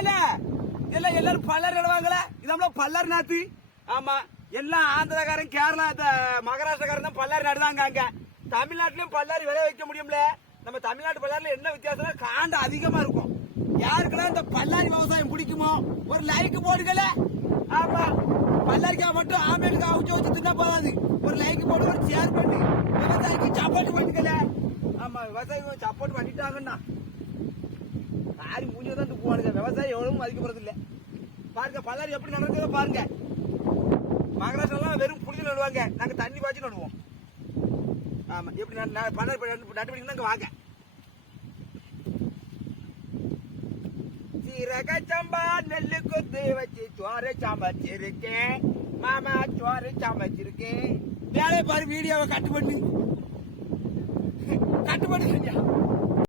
இல்ல எல்லாம் எல்லாரும் பல்லர் நடுவாங்கள இதெல்லாம் பல்லர் நாத்து. ஆமா எல்லாம் ஆந்திரக்காரன் கேரளா மகாராஷ்டிரக்காரன் தான் பல்லாரி நடுதாங்க. அங்க தமிழ்நாட்டிலயும் பல்லாரி விளைய வைக்க முடியும்ல. நம்ம தமிழ்நாட்டு பல்லாரில என்ன வித்தியாசம்னா காண்டு அதிகமா இருக்கும். யாருக்கெல்லாம் இந்த பல்லாரி விவசாயம் பிடிக்குமோ ஒரு லைக் போடுகல. ஆமா பல்லாரிக்காய் மட்டும் ஆமேலுக்கு அவிச்சு வச்சு தின்னா போதாது. ஒரு லைக் போட்டு ஒரு ஷேர் பண்ணி விவசாயிக்கு சப்போர்ட் பண்ணிக்கல. ஆமா விவசாயிக்கு சப்போர்ட் பண்ணிட்டாங்கன்னா யாரு மூஞ்சி தான் போவானுங்க. விவசாயம் எவ்வளவு மதிக்கப்படுறது இல்ல. பாருங்க பல்லாரி எப்படி நடக்குதோ பாருங்க. மகாராஷ்டிரா வெறும் புளிஞ்சு நடுவாங்க. நாங்க தண்ணி பாய்ச்சி நடுவோம். ஆமா எப்படி நட்டுபிடிக்கணும் வாங்க. சீரக சம்பா நெல்லு கொத்து வச்சு சோறு சமைச்சிருக்கேன் மாமா, சோறு சமைச்சிருக்கேன். வேலையை பாரு வீடியோவை கட்டு பண்ணி